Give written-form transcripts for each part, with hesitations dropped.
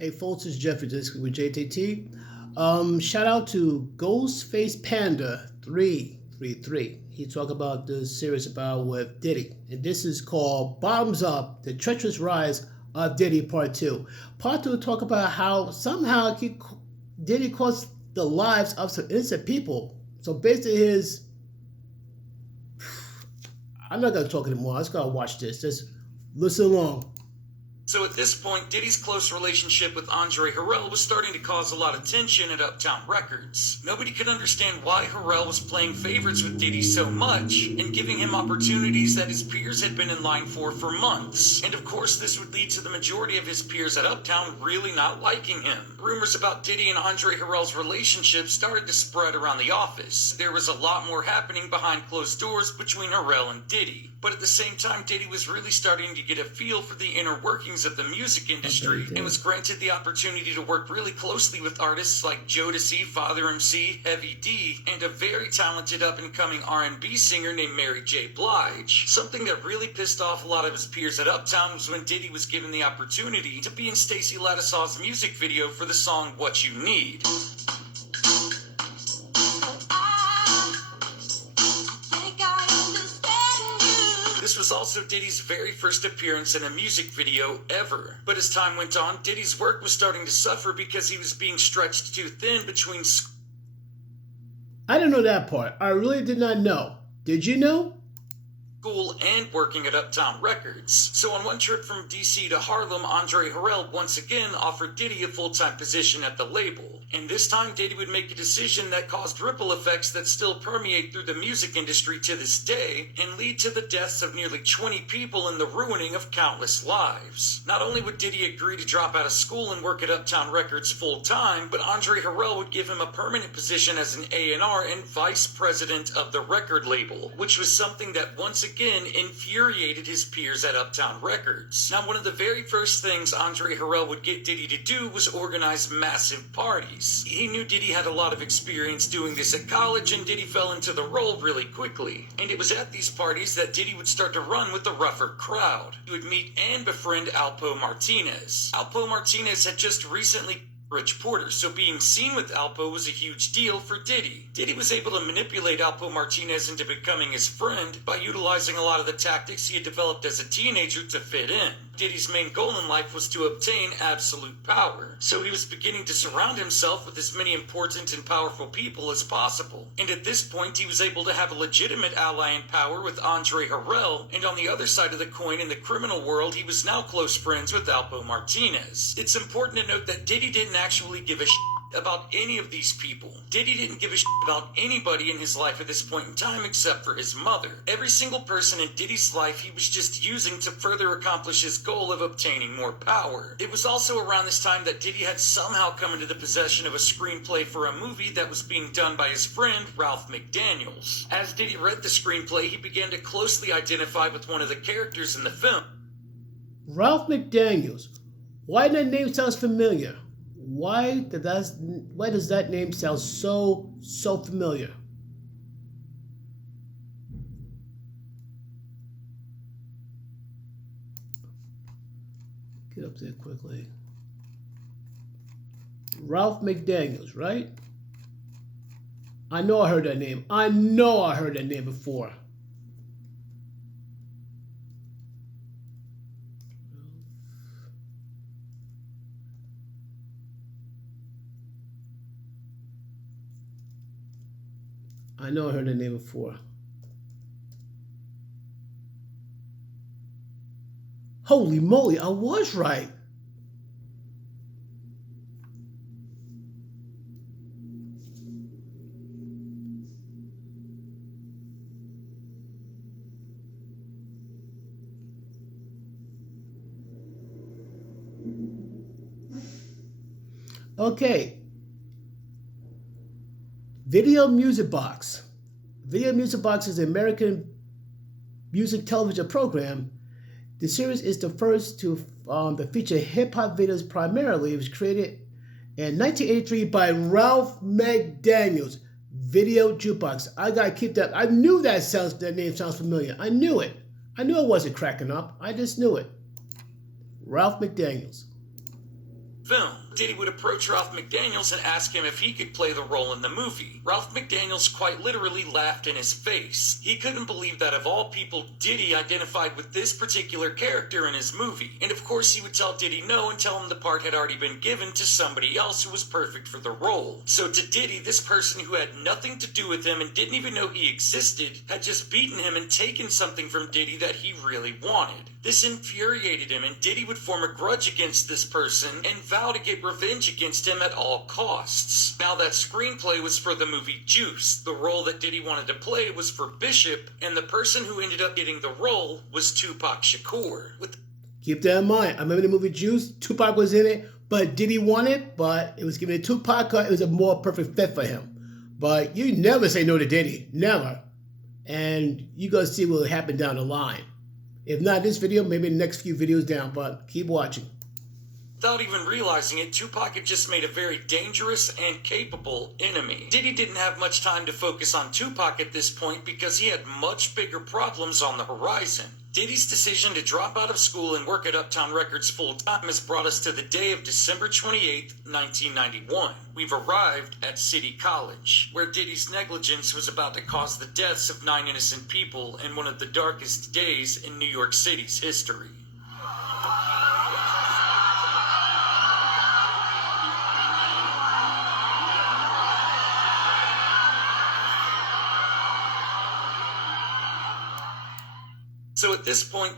Hey folks, it's Jeffrey This Week with JTT. Shout out to Ghostface Panda 333. He talked about the series about with Diddy. And this is called Bottoms Up, The Treacherous Rise of Diddy Part 2. Part 2 talk about how somehow Diddy cost the lives of some innocent people. So basically I'm not going to talk anymore. I just got to watch this. Just listen along. So at this point, Diddy's close relationship with Andre Harrell was starting to cause a lot of tension at Uptown Records. Nobody could understand why Harrell was playing favorites with Diddy so much and giving him opportunities that his peers had been in line for months. And of course, this would lead to the majority of his peers at Uptown really not liking him. Rumors about Diddy and Andre Harrell's relationship started to spread around the office. There was a lot more happening behind closed doors between Harrell and Diddy. But at the same time, Diddy was really starting to get a feel for the inner workings of the music industry and was granted the opportunity to work really closely with artists like Jodeci, Father MC, Heavy D, and a very talented up-and-coming R&B singer named Mary J. Blige. Something that really pissed off a lot of his peers at Uptown was when Diddy was given the opportunity to be in Stacey Lattisaw's music video for the song What You Need. This was also Diddy's very first appearance in a music video ever. But as time went on, Diddy's work was starting to suffer because he was being stretched too thin between I didn't know that part. I really did not know. Did you know? School and working at Uptown Records. So on one trip from DC to Harlem, Andre Harrell once again offered Diddy a full-time position at the label. And this time Diddy would make a decision that caused ripple effects that still permeate through the music industry to this day and lead to the deaths of nearly 20 people and the ruining of countless lives. Not only would Diddy agree to drop out of school and work at Uptown Records full-time, but Andre Harrell would give him a permanent position as an A&R and vice president of the record label, which was something that once again infuriated his peers at Uptown Records. Now, one of the very first things Andre Harrell would get Diddy to do was organize massive parties. He knew Diddy had a lot of experience doing this at college, and Diddy fell into the role really quickly. And it was at these parties that Diddy would start to run with the rougher crowd. He would meet and befriend Alpo Martinez. Alpo Martinez had just recently Rich Porter, so being seen with Alpo was a huge deal for Diddy. Diddy was able to manipulate Alpo Martinez into becoming his friend by utilizing a lot of the tactics he had developed as a teenager to fit in. Diddy's main goal in life was to obtain absolute power, so he was beginning to surround himself with as many important and powerful people as possible. And at this point, he was able to have a legitimate ally in power with Andre Harrell, and on the other side of the coin, in the criminal world, he was now close friends with Alpo Martinez. It's important to note that Diddy didn't actually give a shit about any of these people. Diddy didn't give a shit about anybody in his life at this point in time except for his mother. Every single person in Diddy's life he was just using to further accomplish his goal of obtaining more power. It was also around this time that Diddy had somehow come into the possession of a screenplay for a movie that was being done by his friend Ralph McDaniels. As Diddy read the screenplay, he began to closely identify with one of the characters in the film. Ralph McDaniels. Why that name sounds familiar? Why does that name sound so familiar? Get up there quickly. Ralph McDaniels, right? I know I heard that name. I know I heard that name before. I know I heard that name before. Holy moly, I was right. Okay. Video Music Box. Video Music Box is an American music television program. The series is the first to feature hip-hop videos primarily. It was created in 1983 by Ralph McDaniels. Video Jukebox. I gotta keep that. I knew that name sounds familiar. I knew it. I knew I wasn't cracking up. I just knew it. Ralph McDaniels. film. Diddy would approach Ralph McDaniels and ask him if he could play the role in the movie. Ralph McDaniels quite literally laughed in his face. He couldn't believe that of all people, Diddy identified with this particular character in his movie. And of course he would tell Diddy no and tell him the part had already been given to somebody else who was perfect for the role. So to Diddy, this person who had nothing to do with him and didn't even know he existed had just beaten him and taken something from Diddy that he really wanted. This infuriated him, and Diddy would form a grudge against this person and vow to get revenge against him at all costs. Now that screenplay was for the movie Juice. The role that Diddy wanted to play was for Bishop, and the person who ended up getting the role was Tupac Shakur. Keep that in mind. I remember the movie Juice. Tupac was in it, but Diddy won it, but it was given to Tupac. It was a more perfect fit for him. But you never say no to Diddy. Never. And you're going to see what will happen down the line. If not this video, maybe the next few videos down, but keep watching. Without even realizing it, Tupac had just made a very dangerous and capable enemy. Diddy didn't have much time to focus on Tupac at this point because he had much bigger problems on the horizon. Diddy's decision to drop out of school and work at Uptown Records full-time has brought us to the day of December 28th, 1991. We've arrived at City College, where Diddy's negligence was about to cause the deaths of 9 innocent people in one of the darkest days in New York City's history. So at this point,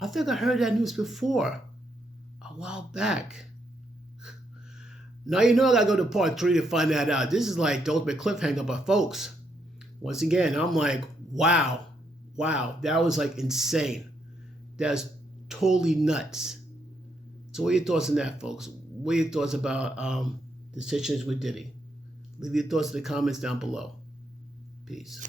I think I heard that news before, a while back. Now you know I gotta go to part 3 to find that out. This is like the ultimate cliffhanger, but folks, once again, I'm like, wow, that was like insane. That's totally nuts. So what are your thoughts on that, folks? What are your thoughts about the situations with Diddy? Leave your thoughts in the comments down below. Peace.